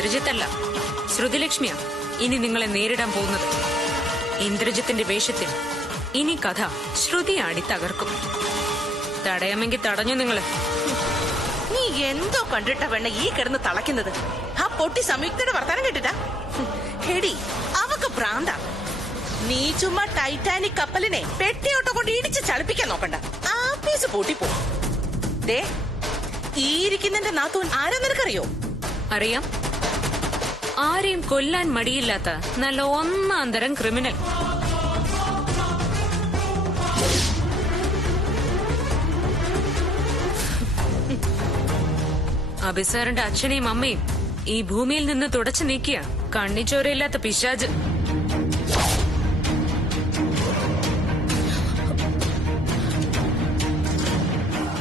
ഇന്ദ്രജിത്തല്ല, ശ്രുതിലക്ഷ്മിയാ ഇനി നിങ്ങളെ നേരിടാൻ പോകുന്നത്. ഇന്ദ്രജിത്തിന്റെ വേഷത്തിൽ ഇനി കഥ ശ്രുതി ആടി തകർക്കും. തടയാമെങ്കിൽ തടഞ്ഞു നിങ്ങള്. നീ എന്തോ കണ്ടിട്ട വേണ്ട ഈ കിടന്ന് തളയ്ക്കുന്നത്? ആ പൊട്ടി സംയുക്തയുടെ വർത്താനം കേട്ടിട്ടാ? ഹെടി അവക്ക് ഭ്രാന്ത. നീ ചുമ്മാ ടൈറ്റാനിക് കപ്പലിനെ പെട്ടിയോട്ടോ കൊണ്ട് ഇടിച്ച് ചളിപ്പിക്കാൻ നോക്കണ്ട. ആഫീസ് പൂട്ടിപ്പോ. ദേ ഈ ഇരിക്കുന്നതിന്റെ നാത്തൂൻ ആരാ നിനക്കറിയോ? അറിയാം. ആരെയും കൊല്ലാൻ മടിയില്ലാത്ത നല്ല ഒന്നാം തരം ക്രിമിനൽ. അഭിസാറിന്റെ അച്ഛനെയും അമ്മയും ഈ ഭൂമിയിൽ നിന്ന് തുടച്ചു നീക്കിയ കണ്ണിച്ചോരയില്ലാത്ത പിശാജ്.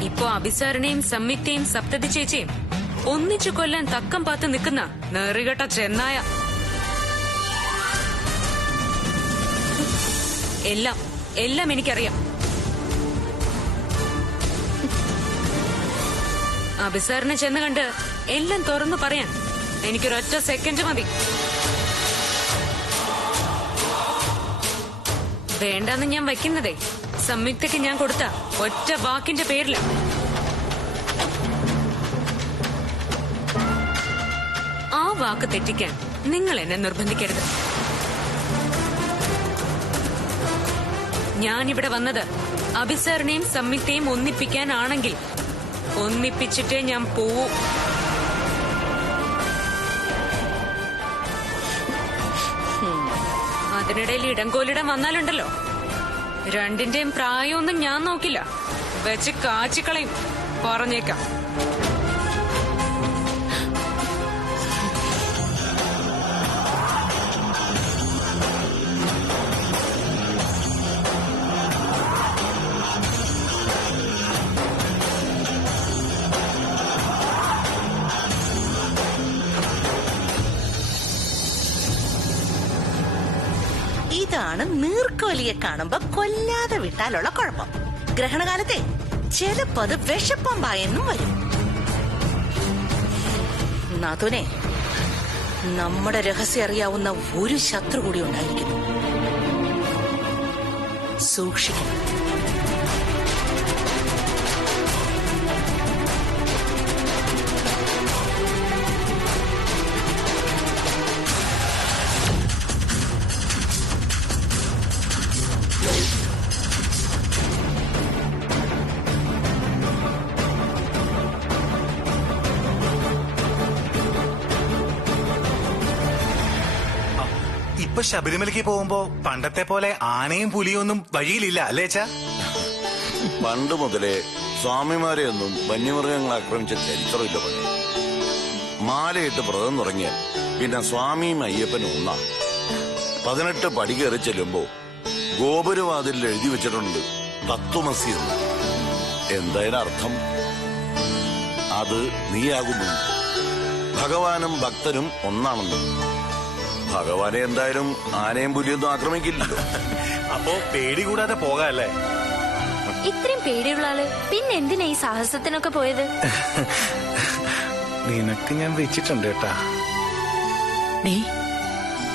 ഇപ്പോ അഭിസാറിനെയും സംയുക്തയും സപ്തതി ചേച്ചിയും ഒന്നിച്ചു കൊല്ലാൻ തക്കം പാത്ത് നിൽക്കുന്ന നെറികെട്ട ചെന്നായ. എല്ലാം എനിക്കറിയാം. അഭിസാറിനെ ചെന്ന് കണ്ട് എല്ലാം തുറന്നു പറയാൻ എനിക്കൊരൊറ്റ സെക്കൻഡ് മതി. വേണ്ടെന്ന് ഞാൻ വയ്ക്കുന്നതേ സംയുക്തയ്ക്ക് ഞാൻ കൊടുത്ത ഒറ്റ വാക്കിന്റെ പേരില. ആ വാക്ക് തെറ്റിക്കാൻ നിങ്ങൾ എന്നെ നിർബന്ധിക്കരുത്. ഞാനിവിടെ വന്നത് അഭിസാറിനെയും സംയുക്തയും ഒന്നിപ്പിക്കാനാണെങ്കിൽ ഒന്നിപ്പിച്ചിട്ടേ ഞാൻ പോവൂ. അതിനിടയിൽ ഇടംകോലിടം വന്നാലുണ്ടല്ലോ, രണ്ടിന്റെയും പ്രായമൊന്നും ഞാൻ നോക്കില്ല, വെച്ച് കാച്ചിക്കളയും. പറഞ്ഞേക്കാം. ഇതാണ് നീർക്കോലിയെ കാണുമ്പോ കൊല്ലാതെ വിട്ടാലുള്ള കുഴപ്പം. ഗ്രഹണകാലത്തെ ചിലപ്പോ അത് വിഷപ്പമ്പായെന്നും വരും. നാഥുനെ, നമ്മുടെ രഹസ്യം അറിയാവുന്ന ഒരു ശത്രു കൂടി ഉണ്ടായിരിക്കുന്നു. സൂക്ഷിക്കണം. ഇപ്പൊ ശബരിമലയ്ക്ക് പോകുമ്പോ പണ്ടത്തെ പോലെ ആനയും പുലിയും ഒന്നും വഴിയിലില്ല അല്ലേ അച്ഛാ? പണ്ട് മുതലേ സ്വാമിമാരെ ഒന്നും വന്യമൃഗങ്ങൾ ആക്രമിച്ച ചരിത്രമില്ല. പോലെ മാലയിട്ട് വ്രതം തുടങ്ങിയാൽ പിന്നെ സ്വാമിയും അയ്യപ്പനും ഒന്നാണ്. 18 പടി കയറി ചെല്ലുമ്പോ ഗോപുരവാതിലിൽ എഴുതി വെച്ചിട്ടുണ്ട് തത്വമസി എന്ന്. എന്തായാലും അർത്ഥം അത് നീയാകുന്നു. ഭഗവാനും ഭക്തനും ഒന്നാണെന്ന്. ഭഗവാനെ എന്തായാലും ആനയും പുലിയൊന്നും ആക്രമിക്കില്ലല്ലോ. അപ്പോ പേടി കൂടാതെ പോകാല്ലേ? ഇത്രയും പേടിയുള്ള ആള് പിന്നെ എന്തിനാ ഈ സാഹസത്തിനൊക്കെ പോയത്? നിനക്ക് ഞാൻ വെച്ചിട്ടുണ്ട് കേട്ടാ. നീ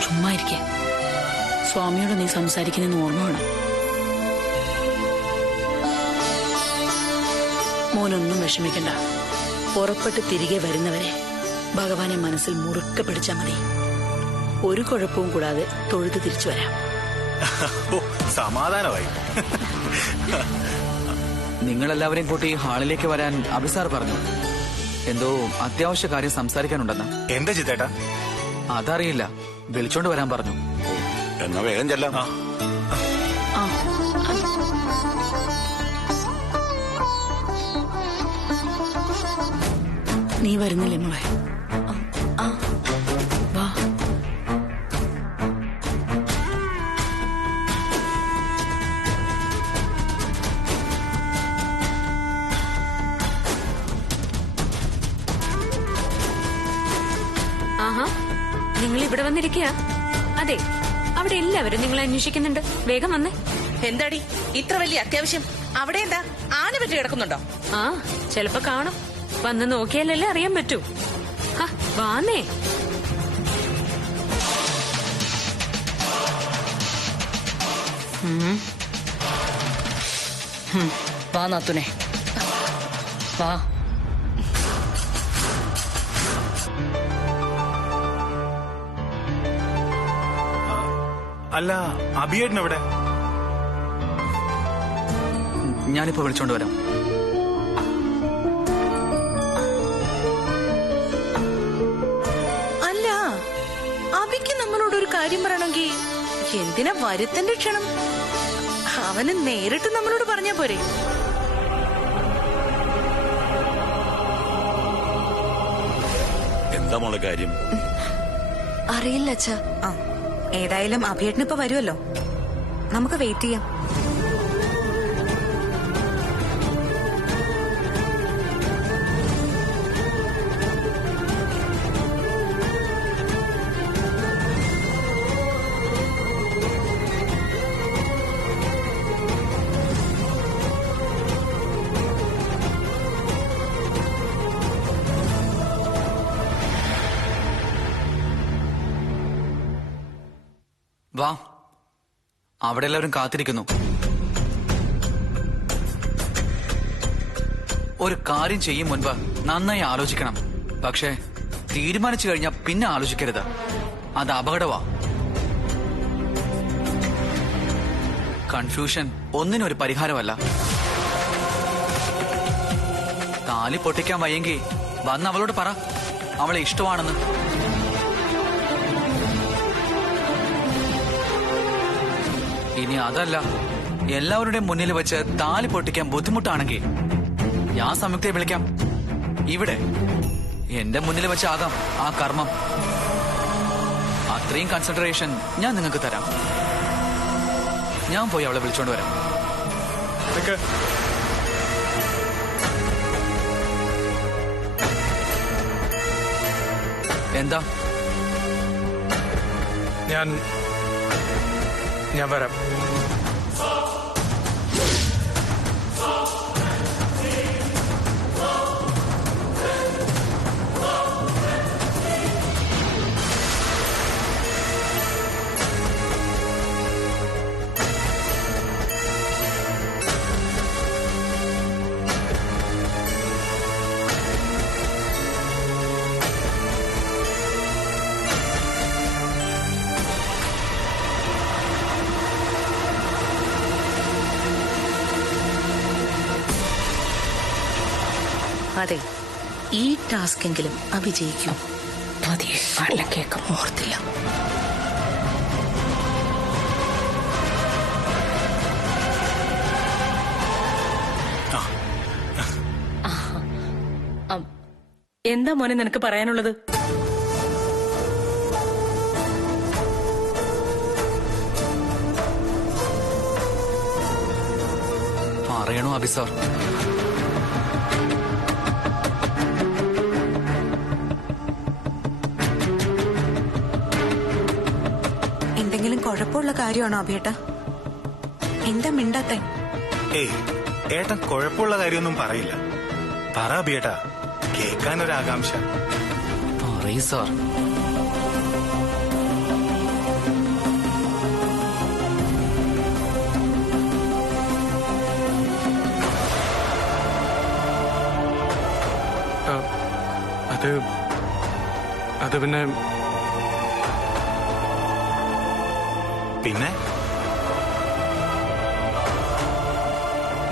ചുമ്മാ ഇരിക്ക. സ്വാമിയോട് നീ സംസാരിക്കുന്ന ഓർമ്മ വേണം. മോനൊന്നും വിഷമിക്കണ്ട. പുറപ്പെട്ട് തിരികെ വരുന്നവരെ ഭഗവാനെ മനസ്സിൽ മുറുക്കെ പിടിച്ചാ മതി. ഒരു കുഴപ്പവും കൂടാതെ തൊഴുത് തിരിച്ചു വരാം. സമാധാനമായി. നിങ്ങളെല്ലാവരെയും കൂട്ടി ഹാളിലേക്ക് വരാൻ അഭിസാർ പറഞ്ഞു. എന്തോ അത്യാവശ്യ കാര്യം സംസാരിക്കാനുണ്ടെന്ന്. എന്താ ജിത്തേട്ടാ? അതറിയില്ല, വിളിച്ചോണ്ട് വരാൻ പറഞ്ഞു. എന്നാ വേഗം ചെല്ലാം. നീ വരുന്നില്ലേ മോളെ? വാ. ആഹാ, നിങ്ങൾ ഇവിടെ വന്നിരിക്കുക. അതെ, അവിടെ എല്ലാവരും നിങ്ങളെ അന്വേഷിക്കുന്നുണ്ട്. വേഗം വന്നേ. എന്താടി ഇത്ര വലിയ അത്യാവശ്യം? അവിടെ എന്താ ആന പറ്റി കിടക്കുന്നുണ്ടോ? ആ, ചിലപ്പോ കാണും. വന്ന് നോക്കിയാലല്ലേ അറിയാൻ പറ്റൂ. വാന്നേ. വാ നാത്തുനെ, വാ. അല്ല, അഭിയേട്ടൻ എവിടെ? ഞാനിപ്പോ വിളിച്ചോണ്ട് വരാം. അല്ല, അഭിക്ക് നമ്മളോടൊരു കാര്യം പറയണമെങ്കിൽ എന്തിനാ വരുത്തന്റെ ക്ഷണം? അവന് നേരിട്ട് നമ്മളോട് പറഞ്ഞാ പോരെ? എന്താ മോളെ കാര്യം? അറിയില്ല അച്ഛാ. ഏതായാലും അഭിയേട്ടന് ഇപ്പൊ വരുമല്ലോ, നമുക്ക് വെയിറ്റ് ചെയ്യാം. വാ, അവിടെ എല്ലാവരും കാത്തിരിക്കുന്നു. ഒരു കാര്യം ചെയ്യും മുൻപ് നന്നായി ആലോചിക്കണം. പക്ഷേ തീരുമാനിച്ചു കഴിഞ്ഞാൽ പിന്നെ ആലോചിക്കരുത്, അത് അപകടമാ. കൺഫ്യൂഷൻ ഒന്നിനൊരു പരിഹാരമല്ല. താലി പൊട്ടിക്കാൻ വയ്യെങ്കിൽ വന്ന് അവളോട് പറ അവളെ ഇഷ്ടമാണെന്ന്. ഇനി അതല്ല, എല്ലാവരുടെയും മുന്നിൽ വെച്ച് താലി പൊട്ടിക്കാൻ ബുദ്ധിമുട്ടാണെങ്കിൽ ഞാൻ സംയുക്തയെ വിളിക്കാം. ഇവിടെ എന്റെ മുന്നിൽ വെച്ചാകാം ആ കർമ്മം. അത്രയും കൺസിഡറേഷൻ ഞാൻ നിങ്ങൾക്ക് തരാം. ഞാൻ പോയി അവളെ വിളിച്ചോണ്ട് വരാം. എന്താ? ഞാൻ വരാം. അതെ, ഈ ടാസ്കെങ്കിലും അഭിജയിക്കും. പതിയെ നല്ല കേക്ക് ഓർത്തില്ല. എന്താ മോനെ നിനക്ക് പറയാനുള്ളത്? പറയണോ അഭി സാർ? എന്തെങ്കിലും കുഴപ്പമുള്ള കാര്യമാണോ അഭിയേട്ട? എന്താ മിണ്ടാത്തെ? ഏയ്, ഏട്ടൻ കുഴപ്പമുള്ള കാര്യമൊന്നും പറയില്ല. പറ അഭിയേട്ടാ, കേൾക്കാനൊരാകാംക്ഷ. പറയൂ സാർ. അത് പിന്നെ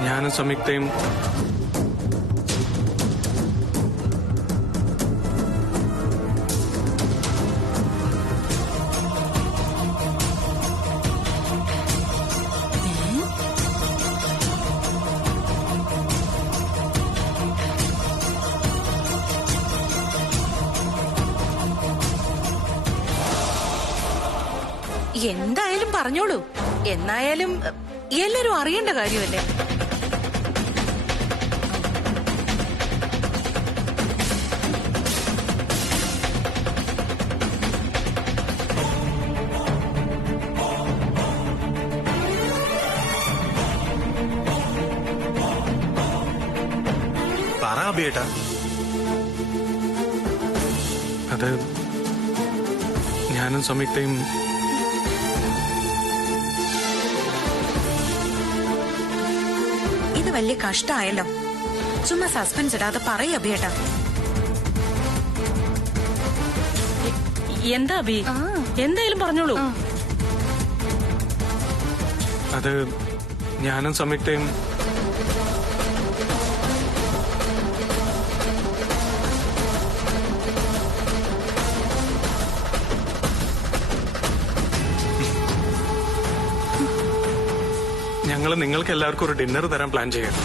ഞാനും സംയുക്തയും എന്തായാലും പറഞ്ഞോളൂ. എന്നായാലും എല്ലാരും അറിയേണ്ട കാര്യമല്ലേ? പറ അഭിയേട്ടാ. അത് ഞാനും സംയുക്തയും വലിയ കഷ്ടായല്ലോ. ചുമ്മാ സസ്പെൻസ് ഇടാതെ പറയൂ അഭിയേട്ടാ. എന്താ അഭി? എന്തായാലും പറഞ്ഞോളൂ. അത് ഞാനും സംയുക്തയും ഞങ്ങൾ നിങ്ങൾക്ക് എല്ലാവർക്കും ഒരു ഡിന്നർ തരാൻ പ്ലാൻ ചെയ്യാം.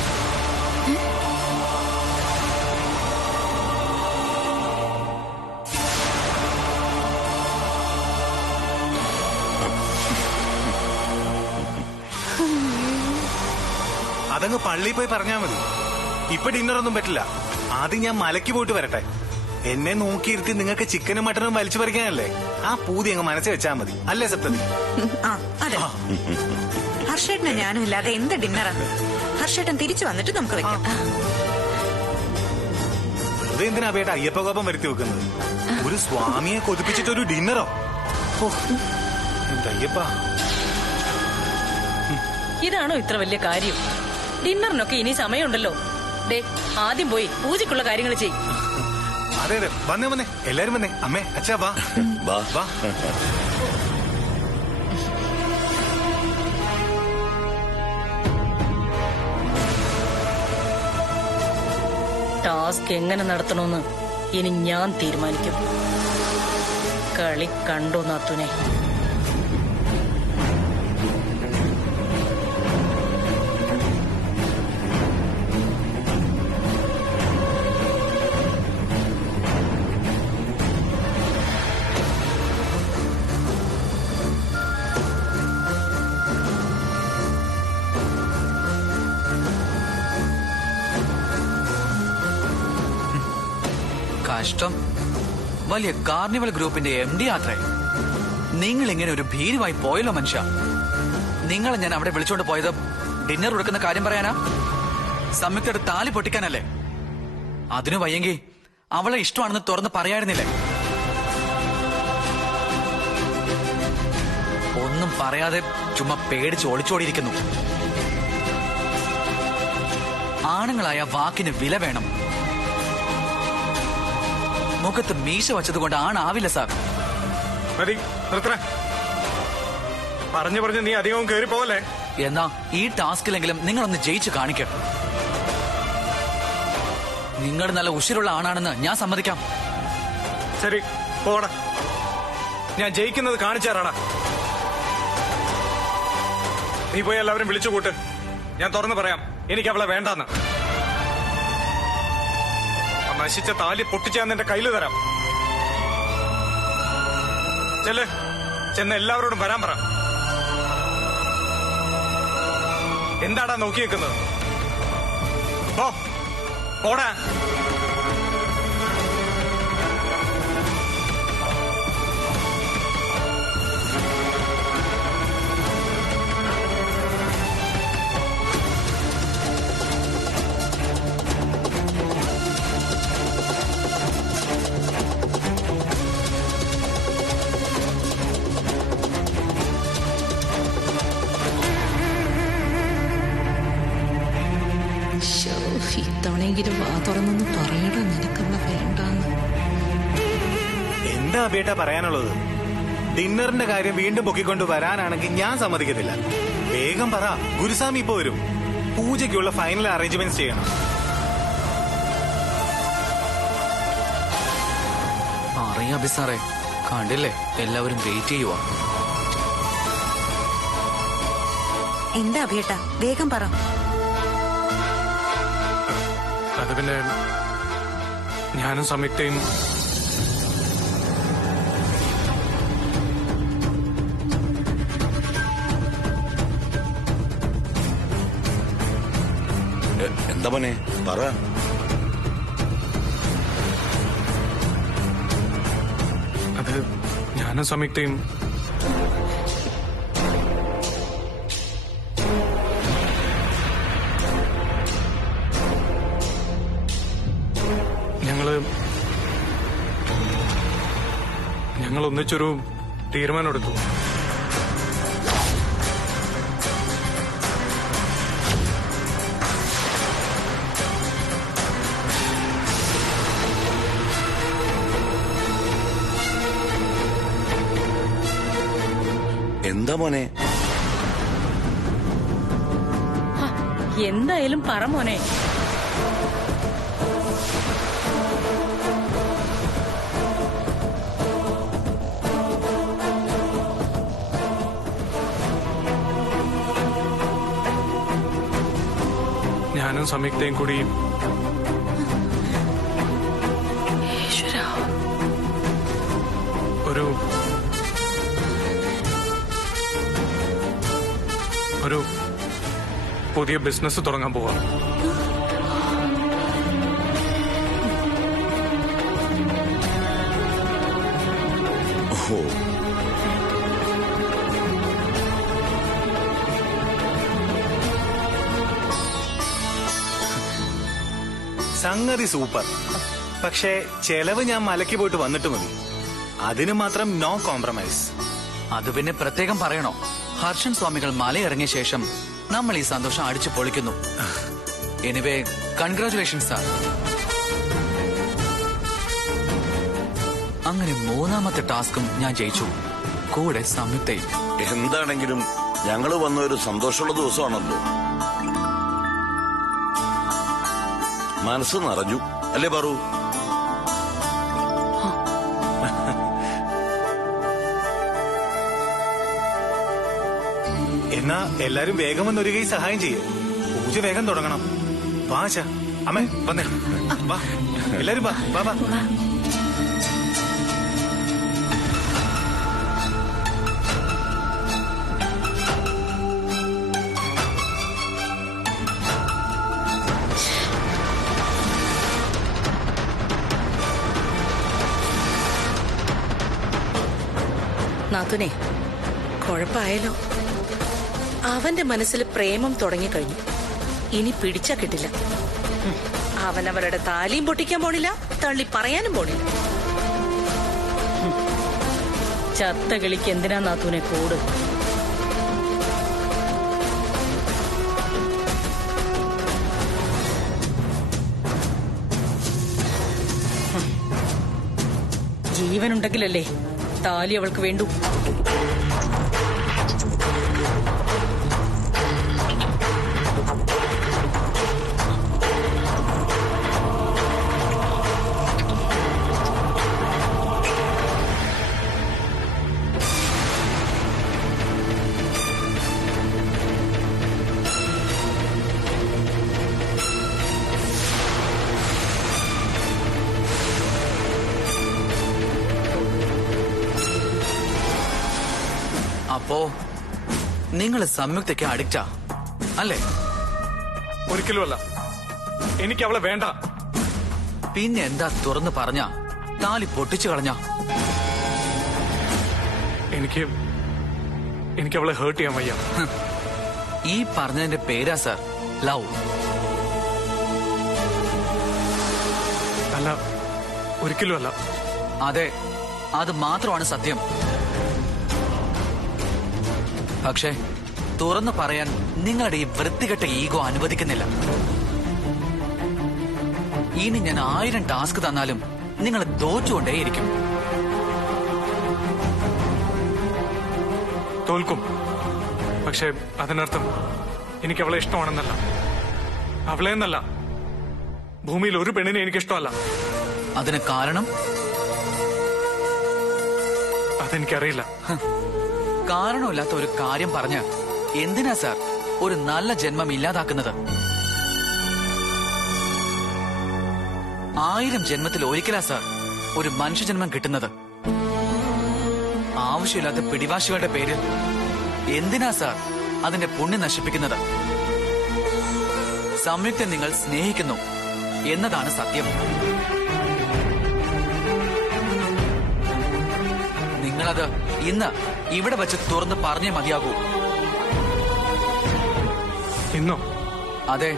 അതങ്ങ് പള്ളിയിൽ പോയി പറഞ്ഞാ മതി. ഇപ്പൊ ഡിന്നറൊന്നും പറ്റില്ല. ആദ്യം ഞാൻ മലയ്ക്ക് പോയിട്ട് വരട്ടെ. എന്നെ നോക്കിയിരുത്തി നിങ്ങൾക്ക് ചിക്കനും മട്ടനും വലിച്ചു പറിക്കാനല്ലേ? ആ പൂതി അങ്ങ് മനസ്സിൽ വെച്ചാ മതി, അല്ലേ സപ്തതി? ആ അതെ. ഹർഷേട്ടന് ഞാനും ഇല്ലാതെ എന്ത് ഡിന്നറാ? ഹർഷേട്ടൻ തിരിച്ചു വന്നിട്ട് നമുക്ക് വെക്കാം. വെറുതെ എന്തിനാ ബേട്ട അയ്യപ്പ കോപം വരുത്തി വെക്കുന്നത്? ഒരു സ്വാമിയെ കൊതിപ്പിച്ചിട്ട് ഒരു ഡിന്നറോ? അയ്യപ്പ, ഇതാണോ ഇത്ര വലിയ കാര്യം? ഡിന്നറിനൊക്കെ ഇനി സമയമുണ്ടല്ലോ. ദേ, ആദ്യം പോയി പൂജയ്ക്കുള്ള കാര്യങ്ങൾ ചെയ്യും. അതെ അതെ, വന്നേ വന്നേ, എല്ലാരും വന്നേ. അമ്മേ, അച്ഛാ, വാ വാ. ടാസ്ക് എങ്ങനെ നടത്തണമെന്ന് ഇനി ഞാൻ തീരുമാനിക്കും. കളി കണ്ടോ നാത്തുനെ? കഷ്ടം. വലിയ കാർണിവൽ ഗ്രൂപ്പിന്റെ MD യാത്രേ. നിങ്ങൾ ഇങ്ങനെ ഒരു ഭീരുമായി പോയല്ലോ മനുഷ്യ. നിങ്ങളെ ഞാൻ അവിടെ വിളിച്ചോണ്ട് പോയത് ഡിന്നർ കൊടുക്കുന്ന കാര്യം പറയാനാ? സംയുക്തയുടെ താലി പൊട്ടിക്കാനല്ലേ? അതിനു വയ്യെങ്കിൽ അവളെ ഇഷ്ടമാണെന്ന് തുറന്ന് പറയായിരുന്നില്ലേ? ഒന്നും പറയാതെ ചുമ്മാ പേടിച്ച് ഒളിച്ചോടിയിരിക്കുന്നു. ആണുങ്ങളായ വാക്കിന് വില വേണം. മുഖത്ത് മീശ വച്ചതുകൊണ്ട് ആണാവില്ല സാർ. മതി, നിർത്തണേ. പറഞ്ഞു പറഞ്ഞ് നീ അധികവും കയറി പോവല്ലേ? എന്നാ ഈ ടാസ്കിലെങ്കിലും നിങ്ങളൊന്ന് ജയിച്ചു കാണിക്കാം. നിങ്ങൾ നല്ല ഉശിരുള്ള ആണാണെന്ന് ഞാൻ സമ്മതിക്കാം. ശരി, പോടാ. ഞാൻ ജയിക്കുന്നത് കാണിച്ചു തരാടാ. നീ പോയി എല്ലാവരും വിളിച്ചു കൂട്ട്. ഞാൻ തുറന്നു പറയാം, എനിക്ക് അവളെ വേണ്ടാന്ന്. നശിച്ച താലി പൊട്ടിച്ചാന്ന് എന്റെ കയ്യിൽ തരാം. ചെന്ന് എല്ലാവരോടും വരാൻ പറ. എന്താടാ നോക്കി നിൽക്കുന്നത്? പോടാ. ഇത്തവണെങ്കിലും വാ തുറന്നൊന്ന് പറയടാ, നിനക്കവളെ വേണ്ടാന്ന്. എന്താ ബേട്ട പറയാനുള്ളത്? ഡിന്നറിന്റെ കാര്യം വീണ്ടും പൊക്കിക്കൊണ്ട് വരാനാണെങ്കിൽ ഞാൻ സമ്മതിക്കത്തില്ല. വേഗം പറ, ഗുരുസ്വാമി ഇപ്പൊ വരും. പൂജയ്ക്കുള്ള ഫൈനൽ അറേഞ്ച്മെന്റ്സ് ചെയ്യണം. അറിയാം ബിസാറേ, കണ്ടില്ലേ എല്ലാവരും വെയിറ്റ് ചെയ്യുവാ. എന്താ അഭിയേട്ടാ, വേഗം പറ. അത് പിന്നെ ഞാനും സംയുക്തയും എന്താ മോനെ പറ. അത് ഞാനും സംയുക്തയും ഞങ്ങൾ ഒന്നിച്ചൊരു തീരുമാനമെടുത്തു. എന്താ മോനെ? എന്തായാലും പറ മോനെ. ഞാനും സംയുക്തയും കൂടി ഒരു പുതിയ ബിസിനസ് തുടങ്ങാൻ പോവാ. ഓ, സംഗതി സൂപ്പർ. പക്ഷേ ചെലവ് ഞാൻ മലയ്ക്ക് പോയിട്ട് വന്നിട്ട് മതി. അതിന് മാത്രം നോ കോംപ്രമൈസ്. അത് പിന്നെ പ്രത്യേകം പറയണോ? ഹർഷൻ സ്വാമികൾ മലയിറങ്ങിയ ശേഷം നമ്മൾ ഈ സന്തോഷം അടിച്ചു പൊളിക്കുന്നു. Anyway congratulations sir. അങ്ങനെ മൂന്നാമത്തെ ടാസ്കും ഞാൻ ജയിച്ചു, കൂടെ സംയുക്തയും. എന്താണെങ്കിലും ഞങ്ങള് വന്ന ഒരു സന്തോഷമുള്ള ദിവസമാണല്ലോ. മനസ്സ് നിറഞ്ഞു അല്ലേ പറൂ? എന്നാ എല്ലാരും വേഗം വന്ന് ഒരു കൈ സഹായം ചെയ്യേ. പൂജ വേഗം തുടങ്ങണം. വാ അച്ഛാ, അമ്മേ വന്നേ, വാ എല്ലാരും വാ വാ വാ. നാത്തുനെ, കുഴപ്പമായല്ലോ. അവന്റെ മനസ്സിൽ പ്രേമം തുടങ്ങിക്കഴിഞ്ഞു. ഇനി പിടിച്ചാ കിട്ടില്ല. അവനവരുടെ താലിയും പൊട്ടിക്കാൻ പോണില്ല, തള്ളി പറയാനും പോണില്ല. ചത്ത കിളിക്ക് എന്തിനാ നാത്തൂനെ കൂട്? ജീവനുണ്ടെങ്കിലല്ലേ താലി അവൾക്ക് വേണ്ടു. അപ്പോ നിങ്ങൾ സംയുക്തയ്ക്ക് അഡിക്റ്റാ അല്ലേ? ഒരിക്കലുമല്ല. എനിക്ക് അവളെ വേണ്ട. പിന്നെ എന്താ തുറന്ന് പറഞ്ഞ താലി പൊട്ടിച്ചു കളഞ്ഞ? എനിക്ക് അവളെ ഹേർട്ട് ചെയ്യാൻ വയ്യ. ഈ പറഞ്ഞതിന്റെ പേരാ സാർ ലവ്. അല്ല, ഒരിക്കലും അല്ല. അതെ, അത് മാത്രമാണ് സത്യം. പക്ഷേ തുറന്നു പറയാൻ നിങ്ങളുടെ ഈ വൃത്തികെട്ട ഈഗോ അനുവദിക്കുന്നില്ല. ഇനി ഞാൻ 1000 ടാസ്ക് തന്നാലും നിങ്ങൾ തോറ്റുകൊണ്ടേയിരിക്കും. തോൽക്കും. പക്ഷെ അതിനർത്ഥം എനിക്ക് അവളെ ഇഷ്ടമാണെന്നല്ല. അവളെ എന്നല്ല, ഭൂമിയിൽ ഒരു പെണ്ണിനെ എനിക്കിഷ്ടമല്ല. അതിന് കാരണം? അതെനിക്കറിയില്ല. കാരണമില്ലാത്ത ഒരു കാര്യം പറഞ്ഞ് എന്തിനാ സാർ ഒരു നല്ല ജന്മം ഇല്ലാതാക്കുന്നത്? 1000 ജന്മത്തിൽ ഒരിക്കലാ സാർ ഒരു മനുഷ്യജന്മം കിട്ടുന്നത്. ആവശ്യമില്ലാത്ത പിടിവാശികളുടെ പേരിൽ എന്തിനാ സാർ അതിന്റെ പുണ്യം നശിപ്പിക്കുന്നത്? സംയുക്ത നിങ്ങൾ സ്നേഹിക്കുന്നു എന്നതാണ് സത്യം. നിങ്ങളത് ഇന്ന് ഇവിടെ വെച്ച് തുറന്ന് പറഞ്ഞേ മതിയാകൂ. ഇന്നോ? അതെ,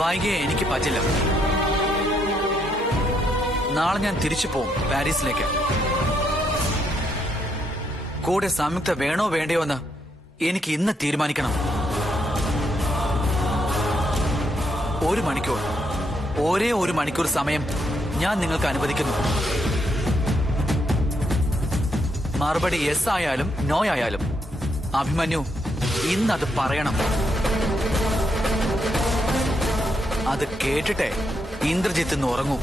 വൈകിയേ എനിക്ക് പറ്റില്ല. നാളെ ഞാൻ തിരിച്ചു പോവും പാരീസിലേക്ക്. കൂടെ സംയുക്ത വേണോ വേണ്ടയോ എന്ന് എനിക്ക് ഇന്ന് തീരുമാനിക്കണം. 1 മണിക്കൂർ, ഒരേ 1 മണിക്കൂർ സമയം ഞാൻ നിങ്ങൾക്ക് അനുവദിക്കുന്നു. മറുപടി യെസ് ആയാലും നോ ആയാലും അഭിമന്യു ഇന്നത് പറയണം. അത് കേട്ടിട്ടേ ഇന്ദ്രജിത്ത് ഇന്ന് ഉറങ്ങൂ.